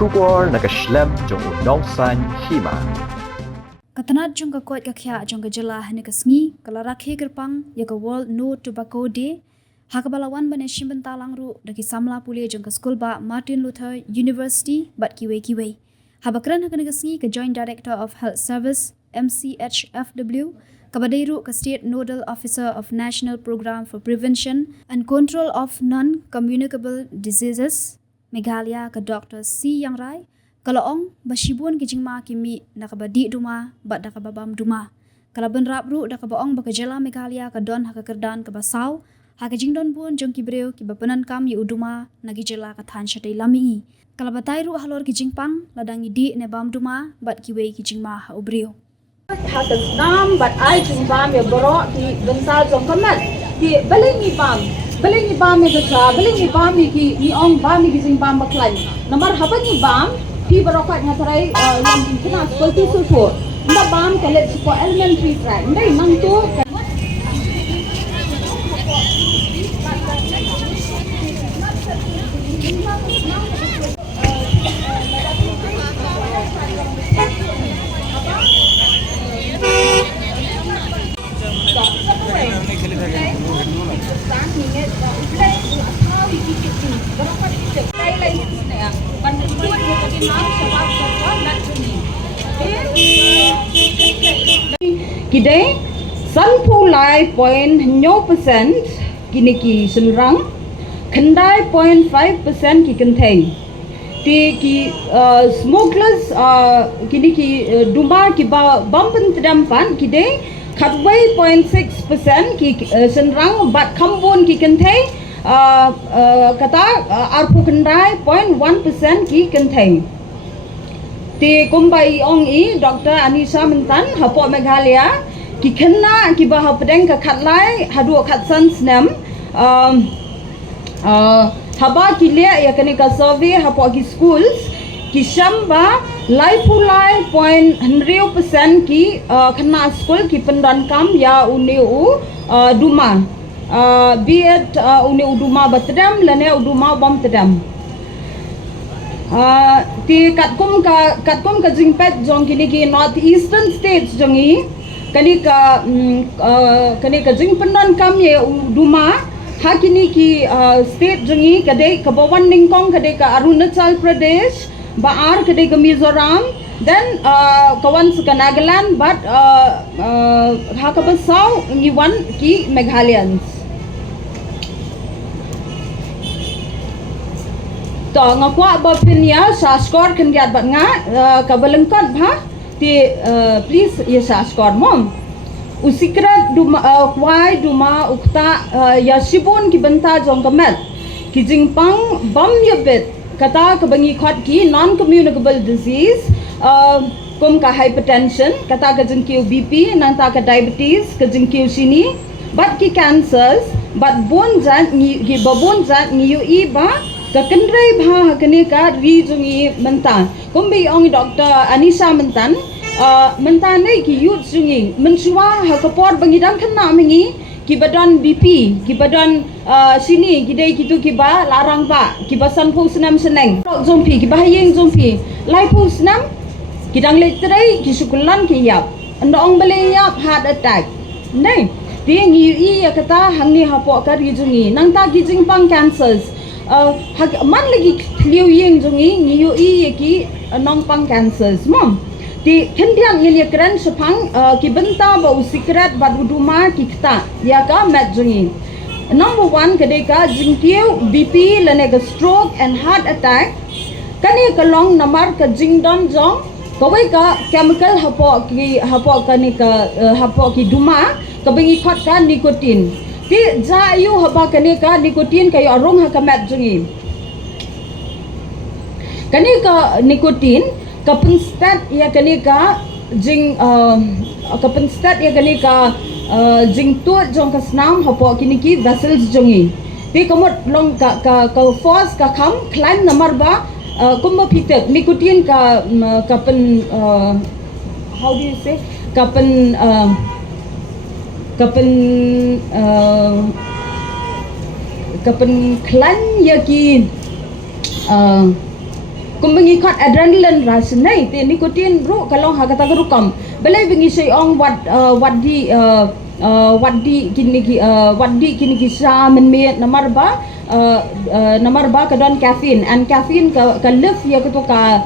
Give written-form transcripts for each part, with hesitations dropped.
Shubor nakaslem jong unong san Hima. Katanat jong kakot kakya jong Jylla hene kasngi kalarakhe gerpang yaga World No Tobacco Day hakabalawan bane shimbentalang ru daki samla pulia jong ka school ba Martin Luther University bat kiwe habakran hakane kasngi ka Joint Director of Health Service MCHFW kabadairu ka State Nodal Officer of National Program for Prevention and Control of Non-Communicable Diseases Meghalaya ka Dr. C. Yang Rai kalaong basibun kijingma kimi nakabadi Duma bat nakababam Duma kalaban rabru nakabaong baka Jylla Meghalaya ka don hakakerdan ka basaw hakajingdon bun jong kibreu ki Pyndonkam yu Duma nagi Jylla ka Thaiñ Shatei Lamih kalabatai ru halor kijingpang ladangi di ne bam Duma bat kiwe kijingma ha ubreu hakas nam bat ai jingbam ya boro di bensal jong kamat di balingi bam ya ka balingi bam ki ni ong bam ki jingbam baklai nomor habani bam pi barokat ngatarai yang kena seperti susu nda bam kalet ko elementary track ndai nang tu Kidai sanpulai 0.9% kini ki senrang kendai 0.5% ki kentai ki smokers kini ki Duma ki bampen terdampan kidai katwai 0.6% ki senrang bat kambun ki kentai kata arpu kendai 0.1% ki kentai ti kumbai ong i Dr. Anisa mentan hapo Meghalaya ki kena ki bah pedeng ka khatlai hadu khatsan snam haba ki le ya kene ka survey hapo ki schools ki shamba lai pulai 0.100% ki kena school ki Pyndonkam ya uneu Duma be it uneu Duma batdam lane Duma bom tedam ti katkum ka jingpet jong kini ki North Eastern states jongi kani ka jing Pyndonkam ye Duma hakini ki state jongi kadai ka Bawan Ningkong kadai ka Arunachal Pradesh baar kadai ka Mizoram then kawan ka Nagaland but hakabasaw ngiwan ki Meghalayans to ngakwa ba pinya sa score kan giat bat nga kabalengkat bha ti please ya sa score mom usikrat Duma why Duma ukta ya sibun ki benta jong kamet ki jingpang bam yabet kata kabangi khat ki non communicable disease kum ka hypertension kata ka jingkiu BP nanta ka diabetes ka jingkiu sini bat ki cancers bat bon jat ni ki babon jat ni yu i ba ka kendrai bha kene ka ri jungi mentan kumbi ong Dr. Anisa mentan mentan nei ki yut jungi mensuwa ha kapor bangidam khanna mengi ki badan BP ki badan sini ki dei ki tu ki ba larang ba ki ba san phu snam seneng zompi ki ba yeng zompi lai phu snam ki dang le trai ki sukulan ki yap anda ong bale yap heart attack nei ti ngi i ya kata hangni hapo ka ri jungi nang ta ki jingpang cancers man lagi liu yeng jungi niu i ki nong pang cancers mom ti kendian ye kran sepang ki benta ba usikrat ba Duma ki kta ya ka mat jungi number 1 kade ka jingkiu BP lane ka stroke and heart attack kani ka long namar ka jingdon jong kawai ka chemical hapo ka ni ka hapo ki Duma ka bingi khat ka nicotine ti ja yu haba kani ka nicotine kayo arong ha kamat jungi kani ka nicotine kapen stat ya kani ka jing kapen stat ya kani ka jing tu jong ka snam hapo kini ki vessels jungi ti kamot long ka force ka kham climb namar ba kumba pitek nicotine ka kapen how do you say kapen kapen klan ya ki kum mengikut adrenaline rasa nei ti nikotin ru kalau ha kata rukam belai bengi sei ong waddi kini kisah menmet nomor ba kadon caffeine and caffeine ka lift ya ketu ka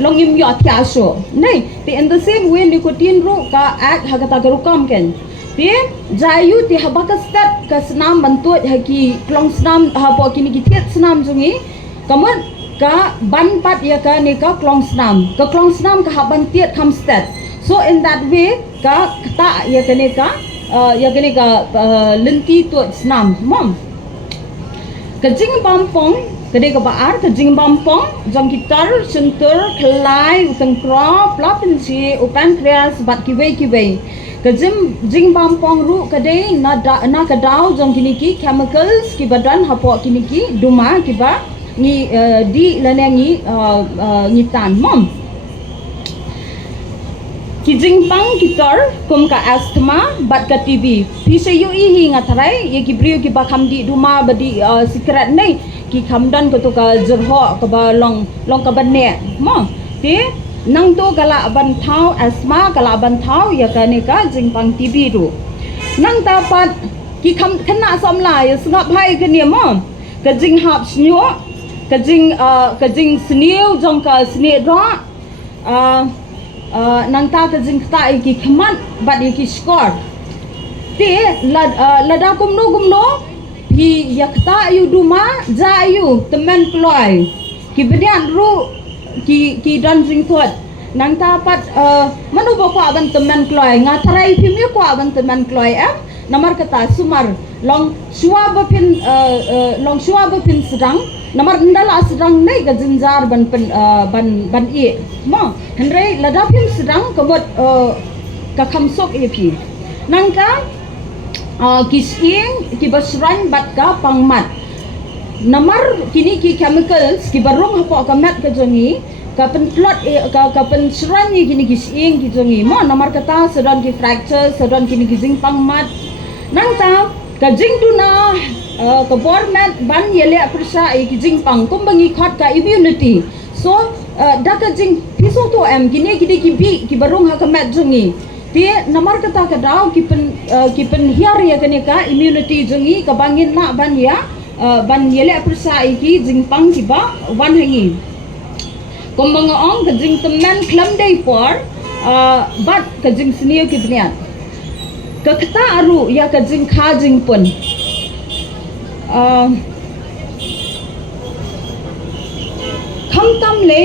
longim yo atyaso nei ti in the same way nikotin ru ka ak ha kata rukam kan ti jayu ti habaka start ka senam bantut haki klong senam ha po kini kitiat senam jungi kamun ka ban pat ya ka ni ka klong senam ka haban tiat kam start so in that way ka kata ya ka ni ka lenti tu senam mom kejing bampong kedai ka baar kejing bampong jong gitar sentur kelai utang kro plapin si upan kreas bat kiwe kejing bampong ru kedai na kadau jong kiniki chemicals ki badan hapo kiniki duma kiba ni di lanangi ni tan mom kijing pang gitar kum ka asthma bat ka TB PCU hi ngatrai ye ki brio ki bakam di duma badi secret nei ki khamdan ko to ka jerho ka ba long ka banne mo ti nang to kala ban thau asthma kala ban thau ya ka ne ka jing pang TB ru nang tapat ki khana somla ya sngap hai ka ne mo ka jing hap snyo ka jing sniu jong ka sni ro nanta ka jing ta ki khman bat ki score ti lada kumno hi yakta yu duma ja yu temen ploy ki bedian ru ki dan jing thot nanta pat manu ba ko aban temen ploy ngatrai phimi ko aban temen ploy namar kata sumar long suwa ba pin sedang namar ndala sedang nei ka jinjar ban e mo henre ladapim sedang kebot ka khamsok epi nangka kising ki basran bat ka pangmat namar kini ki chemicals ki barong hapo ka mat ka jongi ka pen plot ka pen sran ni kini kising ki jongi mo namar kata sedang ki fracture sedang kini ki jing pangmat nangta ka jing duna ka bormat ban yele persa ki jing pang kumbangi khot ka immunity so da ka jing piso to kini ki barong ha ka mat jongi ti namar kata ka daw ki pen hiar ya kene ka immunity jongi ka bangin na ban yele persa ki jing pang ki ba wan hangi kumbang ong ka jing teman klam dai por bat ka jing sniu ki bniat ka kata aru ya ka jing kha jing pun kham tam le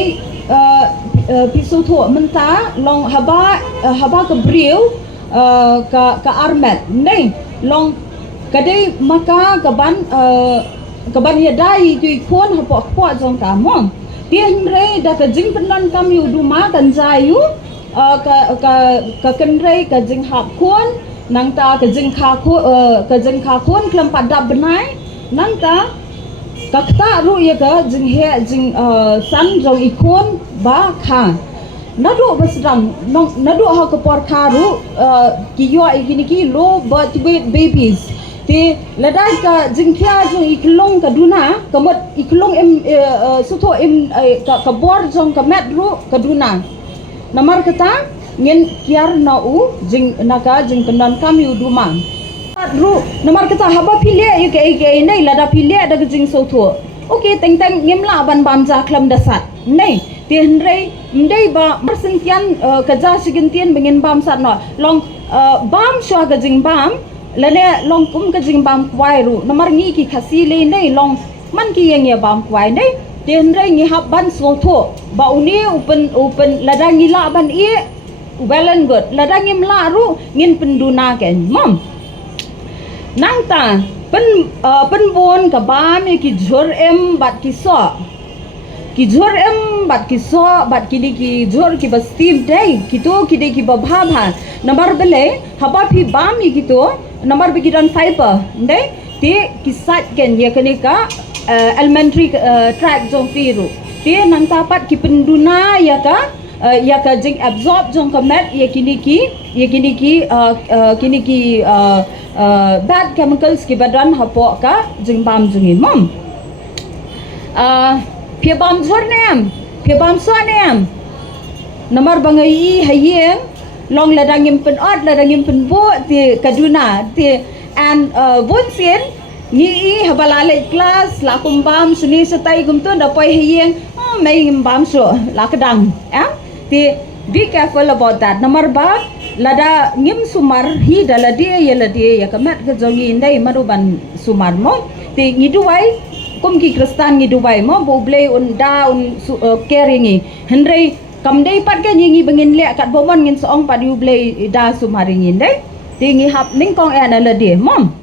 piso tho menta long haba ka briu ka armet nei long kadai maka kaban ya dai tu kon hapo jong ka mom tien re da ka jing Pyndonkam yu duma kan jayu ka kenre ka jing hap kon nang ta ka jing kha kon klam padap benai nang ta kakta ru ya ka jing san jong ikon ba kha nadu basram nadu ha ka por kha ru ki yo igini ki low birth weight babies te ladai ka jing kya jong iklong ka duna kamot iklong suto ka bor jong ka met ru ka duna namar kata ngin kiar na u jing Pyndonkam yu duma ru namar kata haba pile ye nei lada pile da jing so tho okay teng ngimla ban bam ja klam dasat nei ti henrei mdei ba marsintian kaja sigintian bengin bam sat no long bam shwa ka jing bam lane long kum ka jing bam kwai ru namar ngi ki khasi le nei long man ki yang ya bam kwai nei ti henrei ngi hab ban so tho ba uni open lada ngila ban well and good lada ngim la ru ngin penduna ken mom nang ta pen bon ka ba me ki jor em bat ki so bat ki jor ki ba steam day ki de ki ba bha nambar bele haba phi ba mi ki to nambar bi ki dan fiber ndai te ki sat ken ye kene ka elementary track jong firu te nang ta pat ki penduna ya ka jing absorb jong ka mat ye kini ki bad chemicals ki badan hapo ka jing bam jungi mom pia bam jor nem ke bamsa nem namar bangai hayeng long ladangim pen ot ladangim pen bo ti kaduna ti and bonsin ni habalale class la kumbam suni Shatei gumton dapai hayeng mai bam so la kadang ti be careful about that. Nomor ba lada ngim sumar hi daladi ya kamat ke jongi indai maruban sumar mo ti ngiduai kum ki kristan ngiduai mo boble un da un caringi hendrei kamdei pat ke ngi bengin le kat bomon ngin soong pat yu ble da sumaringin dai ti ngi hap ning kong ana ladi mom